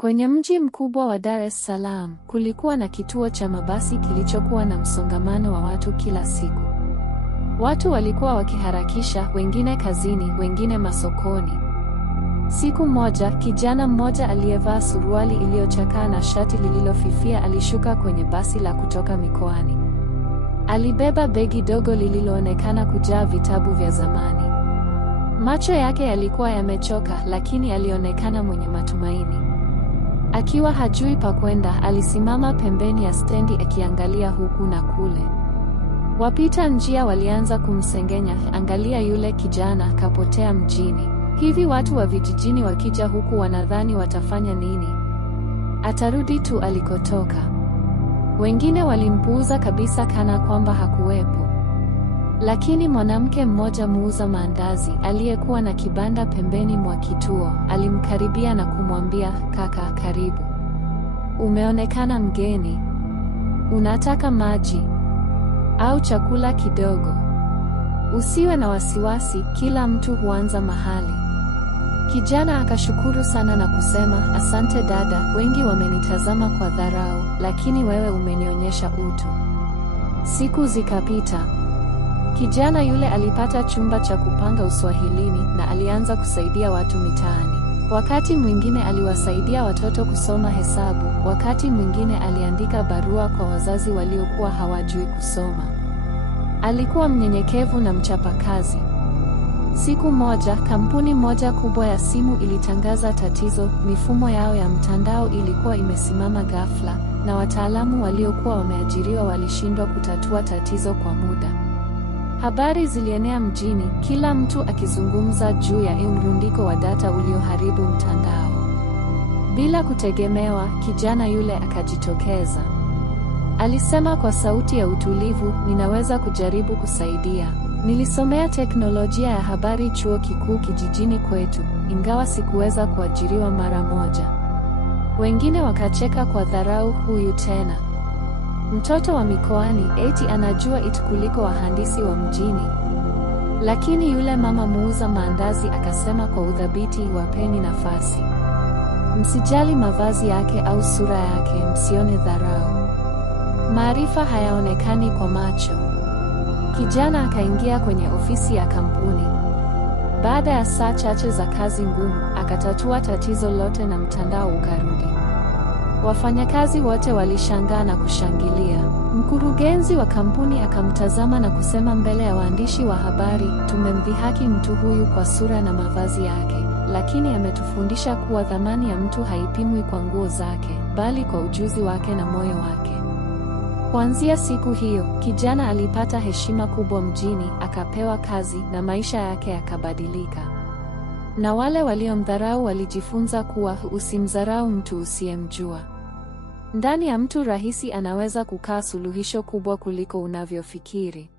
Kwenye mji mkubwa wa Dar es Salaam, kulikuwa na kituo cha mabasi kilichokuwa na msongamano wa watu kila siku. Watu walikuwa wakiharakisha, wengine kazini, wengine masokoni. Siku moja, kijana mmoja aliyevaa suruali iliyochakaa na shati lililofifia alishuka kwenye basi la kutoka mikoani. Alibeba begi dogo lililoonekana kujaa vitabu vya zamani. Macho yake yalikuwa yamechoka, lakini alionekana mwenye matumaini. Akiwa hajui pa kwenda, alisimama pembeni ya stendi akiangalia huku na kule. Wapita njia walianza kumsengenya, angalia yule kijana kapotea mjini. Hivi watu wa vijijini wakija huku wanadhani watafanya nini? Atarudi tu alikotoka. Wengine walimpuuza kabisa kana kwamba hakuwepo. Lakini mwanamke mmoja muuza maandazi aliyekuwa na kibanda pembeni mwa kituo alimkaribia na kumwambia, "Kaka, karibu. Umeonekana mgeni. Unataka maji au chakula kidogo?" "Usiwe na wasiwasi, kila mtu huanza mahali." Kijana akashukuru sana na kusema, "Asante dada, wengi wamenitazama kwa dharau, lakini wewe umenionyesha utu." Siku zikapita. Kijana yule alipata chumba cha kupanga uswahilini na alianza kusaidia watu mitaani. Wakati mwingine aliwasaidia watoto kusoma hesabu, wakati mwingine aliandika barua kwa wazazi waliokuwa hawajui kusoma. Alikuwa mnyenyekevu na mchapakazi. Siku moja, kampuni moja kubwa ya simu ilitangaza tatizo. Mifumo yao ya mtandao ilikuwa imesimama ghafla, na wataalamu waliokuwa wameajiriwa walishindwa kutatua tatizo kwa muda. Habari zilienea mjini, kila mtu akizungumza juu ya mrundiko wa data ulioharibu mtandao. Bila kutegemewa, kijana yule akajitokeza. Alisema kwa sauti ya utulivu, "Ninaweza kujaribu kusaidia. Nilisomea teknolojia ya habari chuo kikuu kijijini kwetu, ingawa sikuweza kuajiriwa mara moja." Wengine wakacheka kwa dharau, "Huyu tena mtoto wa mikoani, eti anajua it kuliko wahandisi wa mjini." Lakini yule mama muuza maandazi akasema kwa udhabiti, "Wapeni nafasi. Msijali mavazi yake au sura yake, msione dharau. Maarifa hayaonekani kwa macho." Kijana akaingia kwenye ofisi ya kampuni. Baada ya saa chache za kazi ngumu, akatatua tatizo lote na mtandao ukarudi. Wafanyakazi wote walishangaa na kushangilia. Mkurugenzi wa kampuni akamtazama na kusema mbele ya waandishi wa habari, "Tumemdhihaki mtu huyu kwa sura na mavazi yake, lakini ametufundisha kuwa thamani ya mtu haipimwi kwa nguo zake, bali kwa ujuzi wake na moyo wake." Kuanzia siku hiyo, kijana alipata heshima kubwa mjini, akapewa kazi na maisha yake yakabadilika. Na wale waliomdharau walijifunza kuwa usimdharau mtu usiyemjua. Ndani ya mtu rahisi anaweza kukaa suluhisho kubwa kuliko unavyofikiri.